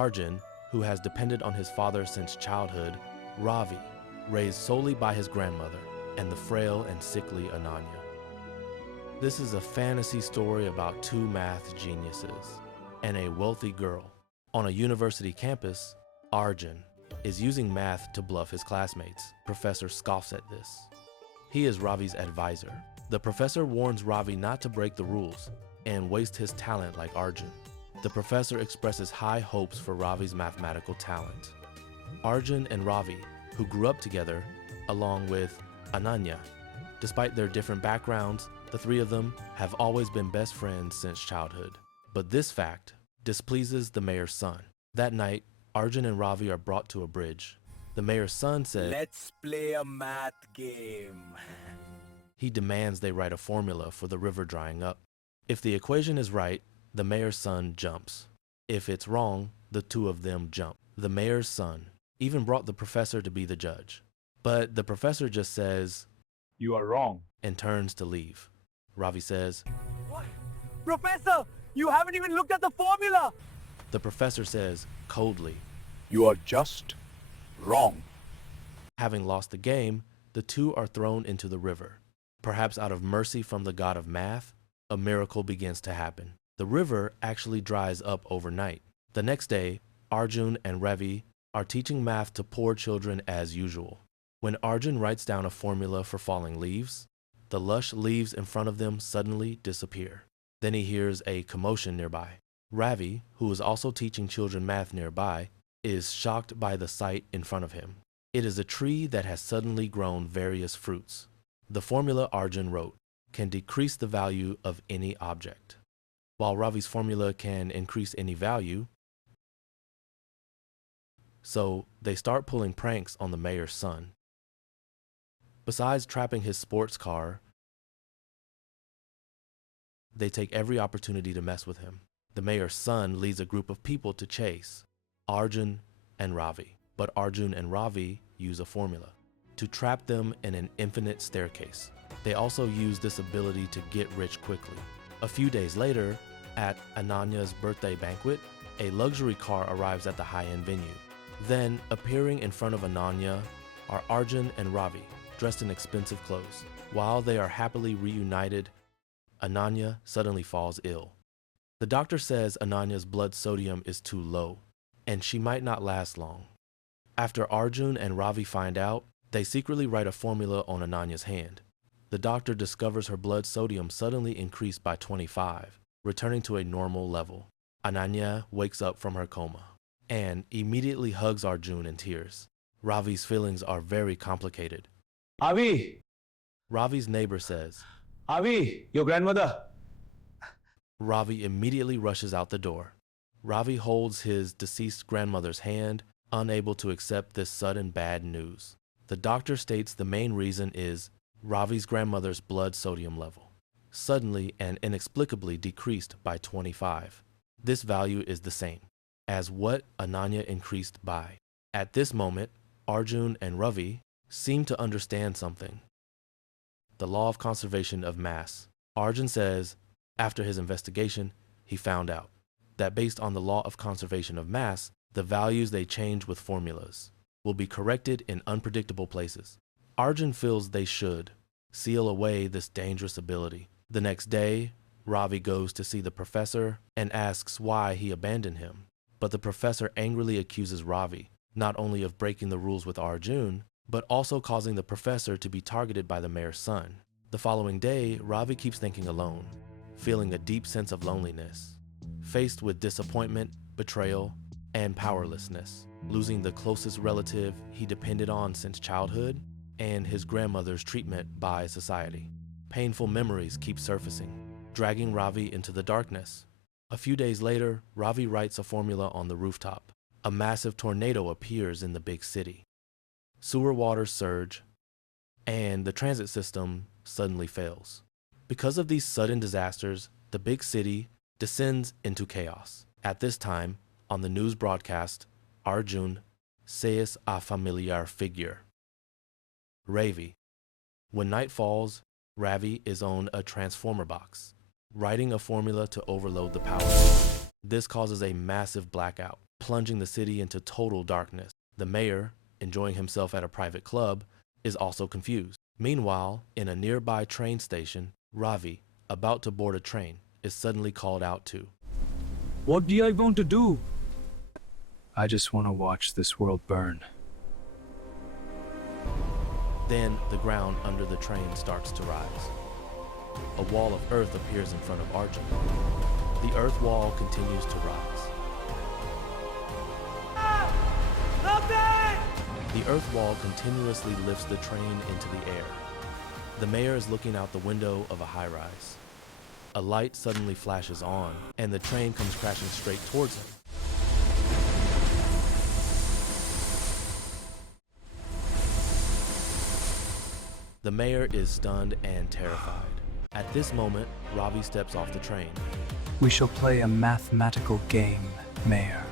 Arjun, who has depended on his father since childhood, Ravi, raised solely by his grandmother, and the frail and sickly Ananya. This is a fantasy story about two math geniuses and a wealthy girl. On a university campus, Arjun is using math to bluff his classmates. Professor scoffs at this. He is Ravi's advisor. The professor warns Ravi not to break the rules and waste his talent like Arjun. The professor expresses high hopes for Ravi's mathematical talent. Arjun and Ravi, who grew up together, along with Ananya. Despite their different backgrounds, the three of them have always been best friends since childhood. But this fact displeases the mayor's son. That night, Arjun and Ravi are brought to a bridge. The mayor's son says, "Let's play a math game." He demands they write a formula for the river drying up. If the equation is right, the mayor's son jumps. If it's wrong, the two of them jump. The mayor's son even brought the professor to be the judge. But the professor just says, "You are wrong," and turns to leave. Ravi says, What? Professor, you haven't even looked at the formula. the professor says coldly. "You are just wrong." Having lost the game, the two are thrown into the river. Perhaps out of mercy from the god of math, a miracle begins to happen. The river actually dries up overnight. The next day, Arjun and Ravi are teaching math to poor children as usual. When Arjun writes down a formula for falling leaves, the lush leaves in front of them suddenly disappear. Then he hears a commotion nearby. Ravi, who is also teaching children math nearby, is shocked by the sight in front of him. It is a tree that has suddenly grown various fruits. The formula Arjun wrote can decrease the value of any object, while Ravi's formula can increase any value. So they start pulling pranks on the mayor's son. Besides trapping his sports car, they take every opportunity to mess with him. The mayor's son leads a group of people to chase Arjun and Ravi, but Arjun and Ravi use a formula to trap them in an infinite staircase. They also use this ability to get rich quickly. A few days later, at Ananya's birthday banquet, a luxury car arrives at the high-end venue. Then, appearing in front of Ananya are Arjun and Ravi, dressed in expensive clothes. While they are happily reunited, Ananya suddenly falls ill. The doctor says Ananya's blood sodium is too low, and she might not last long. After Arjun and Ravi find out, they secretly write a formula on Ananya's hand. The doctor discovers her blood sodium suddenly increased by 25, returning to a normal level. Ananya wakes up from her coma and immediately hugs Arjun in tears. Ravi's feelings are very complicated. "Avi! Ravi's neighbor says, Avi, your grandmother!" Ravi immediately rushes out the door. Ravi holds his deceased grandmother's hand, unable to accept this sudden bad news. The doctor states the main reason is Ravi's grandmother's blood sodium level suddenly and inexplicably decreased by 25. This value is the same as what Ananya increased by. At this moment, Arjun and Ravi seem to understand something. The law of conservation of mass. Arjun says, after his investigation, he found out that based on the law of conservation of mass, the values they change with formulas will be corrected in unpredictable places. Arjun feels they should seal away this dangerous ability. The next day, Ravi goes to see the professor and asks why he abandoned him. But the professor angrily accuses Ravi not only of breaking the rules with Arjun, but also causing the professor to be targeted by the mayor's son. The following day, Ravi keeps thinking alone, feeling a deep sense of loneliness, faced with disappointment, betrayal, and powerlessness, losing the closest relative he depended on since childhood, and his grandmother's treatment by society. Painful memories keep surfacing, dragging Ravi into the darkness. A few days later, Ravi writes a formula on the rooftop. A massive tornado appears in the big city. Sewer waters surge, and the transit system suddenly fails. Because of these sudden disasters, the big city descends into chaos. At this time, on the news broadcast, Arjun says a familiar figure, Ravi. When night falls, Ravi is on a transformer box, writing a formula to overload the power. This causes a massive blackout. plunging the city into total darkness. The mayor, enjoying himself at a private club, is also confused. Meanwhile, in a nearby train station, Ravi, about to board a train, is suddenly called out to. What do I want to do? I just want to watch this world burn. Then the ground under the train starts to rise. A wall of earth appears in front of Arjun. The earth wall continues to rise. The earth wall continuously lifts the train into the air. The mayor is looking out the window of a high-rise. A light suddenly flashes on, and the train comes crashing straight towards him. The mayor is stunned and terrified. At this moment, Ravi steps off the train. We shall play a mathematical game, Mayor.